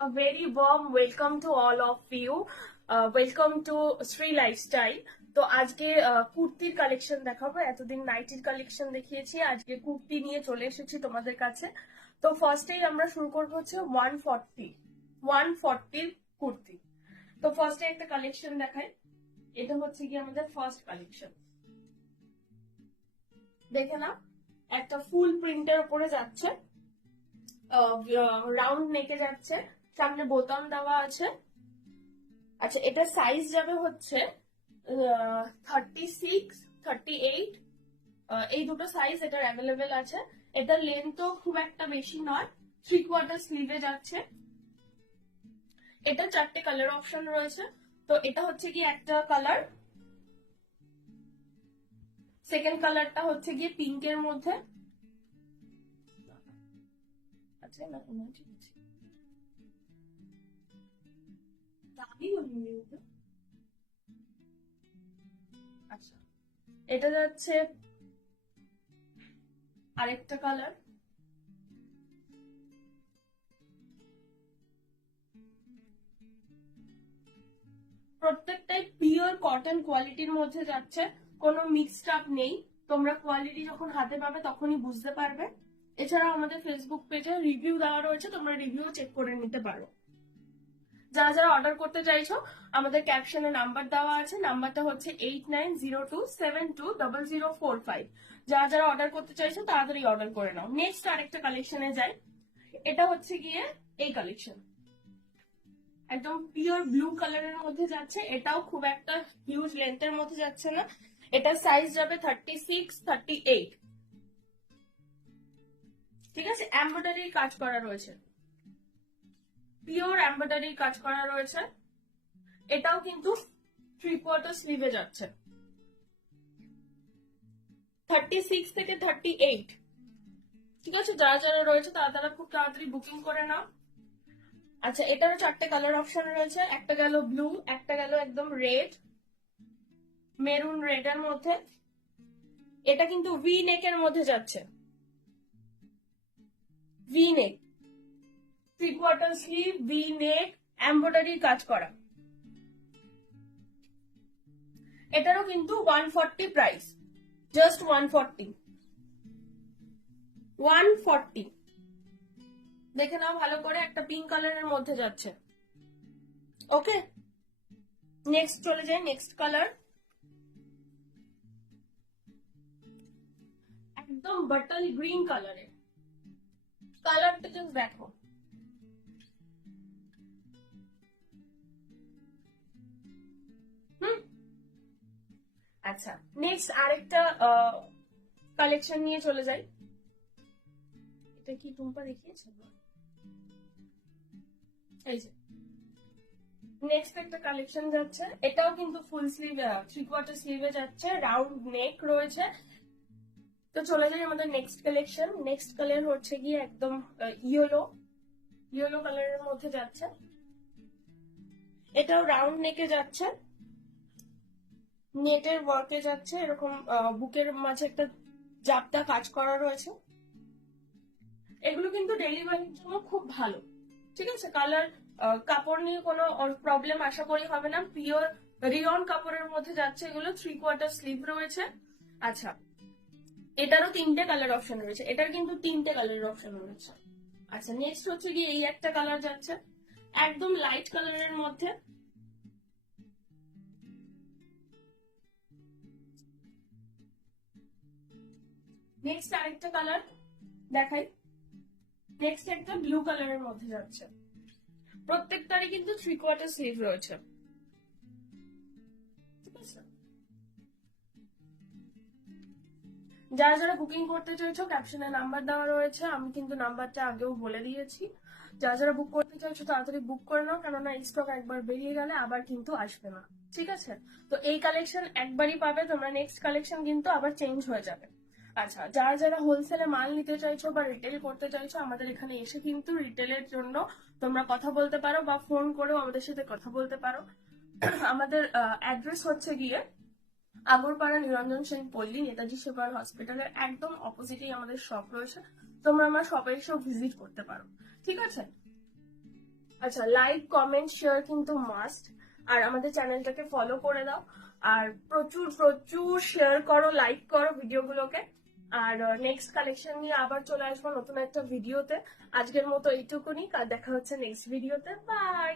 A very warm welcome to all of you. Welcome to Sri Lifestyle. তো আজকে কুর্তির collection দেখাবো। এতদিন নাইটির কালেকশন দেখিয়েছি, আজকে কুর্তি নিয়ে চলে এসেছি তোমাদের কাছে। তো ফার্স্টেই আমরা শুরু করবো হচ্ছে 140 কুর্তি। তো ফার্স্টে একটা কালেকশন দেখাই। এটা হচ্ছে কি আমাদের ফার্স্ট কালেকশন। দেখে না, একটা ফুল প্রিন্টের উপরে যাচ্ছে, রাউন্ড নেকে যাচ্ছে, সামনে বোতাম দেওয়া আছে। আচ্ছা, এটা সাইজ যাবে হচ্ছে 36, 38, এই দুটো সাইজ এটার অ্যাভেলেবেল আছে। এটার লেন্থও খুব একটা বেশি নয়, 3/4 স্লিভে যাচ্ছে। এটা 4টে কালার অপশন রয়েছে। তো এটা হচ্ছে কি একটা কালার, সেকেন্ড কালারটা হচ্ছে গিয়ে পিঙ্কের মধ্যে। আচ্ছা না, ঠিক আছে, আচ্ছা এটা যাচ্ছে আরেকটা কালার। প্রত্যেকটাই পিওর কটন কোয়ালিটির মধ্যে যাচ্ছে, কোনো মিক্সড আপ নেই। তোমরা কোয়ালিটি যখন হাতে পাবে তখনই বুঝতে পারবে। এছাড়াও আমাদের ফেসবুক পেজে রিভিউ দেওয়া রয়েছে, তোমরা রিভিউ চেক করে নিতে পারো। যারা যারা অর্ডার করতে চাইছো, আমাদের ক্যাপশনে নাম্বার দেওয়া আছে, নাম্বারটা হচ্ছে 8902720045। যারা যারা অর্ডার করতে চাইছো তাড়াতাড়ি অর্ডার করে নাও। নেক্সট আরেকটা কালেকশনে যাই। এটা হচ্ছে গিয়ে এই কালেকশন, একদম পিওর ব্লু কালারের মধ্যে যাচ্ছে। এটাও খুব একটা হিউজ লেন্থের মধ্যে যাচ্ছে না। এটার সাইজ যাবে 36, 38। ঠিক আছে, এমব্রয়ডারির কাজ করা রয়েছে, পিওর এমব্রয়ডারির কাজ করা রয়েছে। এটাও কিন্তু 3/4 স্লিভে যাচ্ছে, 36 থেকে 38। ঠিক আছে, যারা যারা রয়েছে তারা খুব তাড়াতাড়ি বুকিং করে নাও। আচ্ছা, এটারও 4টে কালার অপশন রয়েছে। একটা গেল ব্লু, একটা গেল একদম রেড, মেরুন রেড এর মধ্যে। এটা কিন্তু ভি নেকের মধ্যে যাচ্ছে, V neck, 3/4 sleeve, V neck, এমব্রয়ডারির কাজ করা। এটারও কিন্তু 140 প্রাইস, জাস্ট 140। দেখে নাও ভালো করে, একটা পিঙ্ক কালারের মধ্যে যাচ্ছে। ওকে, নেক্সট চলে যাই। নেক্সট কালার একদম বাটল গ্রিন কালারের। কালারটা জাস্ট দেখো, আচ্ছা নেক্সট আরেকটা কালেকশন নিয়ে চলে যাই। এটা কি টুম্পা দেখিয়েছে? এই যে নেক্সট একটা কালেকশন যাচ্ছে, এটাও কিন্তু ফুল স্লিভ, 3/4 স্লিভে যাচ্ছে, রাউন্ড নেক রয়েছে। তো চলে যাই আমাদের নেক্সট কালেকশন। নেক্সট কালার হচ্ছে গিয়ে একদম ইয়েলো কালারের মধ্যে যাচ্ছে। এটাও রাউন্ড নেকে যাচ্ছে, নেটের ওয়ার্কে যাচ্ছে, এরকম বুকের মাঝে একটা জাপটা কাজ করা রয়েছে। এগুলো কিন্তু ডেলিভারির জন্য খুব ভালো। ঠিক আছে, কালার কাপড় নিয়ে কোনো প্রবলেম আশা করি হবে না। পিওর রিয়ন কাপড়ের মধ্যে যাচ্ছে এগুলো, 3/4 স্লিভ রয়েছে। আচ্ছা, এটারও 3টে কালার অপশন রয়েছে, এটার কিন্তু 3টে কালারের অপশন রয়েছে। আচ্ছা, নেক্সট হচ্ছে গিয়ে এই একটা কালার যাচ্ছে, একদম লাইট কালারের মধ্যে। নেক্সট আরেকটা কালার দেখাই। নেক্সট একটা ব্লু কালারের মধ্যে যাচ্ছে। প্রত্যেকটারই কিন্তু 3/4 স্লিভ রয়েছে। ঠিক আছে, যারা যারা বুকিং করতে চাইছো ক্যাপশনে নাম্বার দেওয়া রয়েছে, আমি কিন্তু নাম্বারটা আগেও বলে দিয়েছি। যারা যারা বুক করতে চাইছো তাড়াতাড়ি বুক করে নাও, কেননা এই স্টক একবার বেরিয়ে গেলে আবার কিন্তু আসবে না। ঠিক আছে, তো এই কালেকশন একবারই পাবে তোমরা, নেক্সট কালেকশন কিন্তু আবার চেঞ্জ হয়ে যাবে। আচ্ছা, যারা যারা হোলসেলে মাল নিতে চাইছো বা রিটেল করতে চাইছো, আমাদের এখানে এসে কিন্তু রিটেলের জন্য তোমরা কথা বলতে পারো বা ফোন করেও আমাদের সাথে কথা বলতে পারো। আমাদের অ্যাড্রেস হচ্ছে গিয়ে আগরপাড়া নিরঞ্জন সেন পল্লী, নেতাজি সেবার হসপিটালের একদম অপোজিটেই আমাদের শপ রয়েছে। তোমরা আমার শপে এসেও ভিজিট করতে পারো। ঠিক আছে, আচ্ছা, লাইক কমেন্ট শেয়ার কিন্তু মাস্ট। আর আমাদের চ্যানেলটাকে ফলো করে দাও, আর প্রচুর প্রচুর শেয়ার করো, লাইক করো ভিডিওগুলোকে। আর নেক্সট কালেকশন নিয়ে আবার চলে আসবো নতুন একটা ভিডিওতে। আজকের মতো এইটুকুনি, আর দেখা হচ্ছে নেক্সট ভিডিওতে। বাই।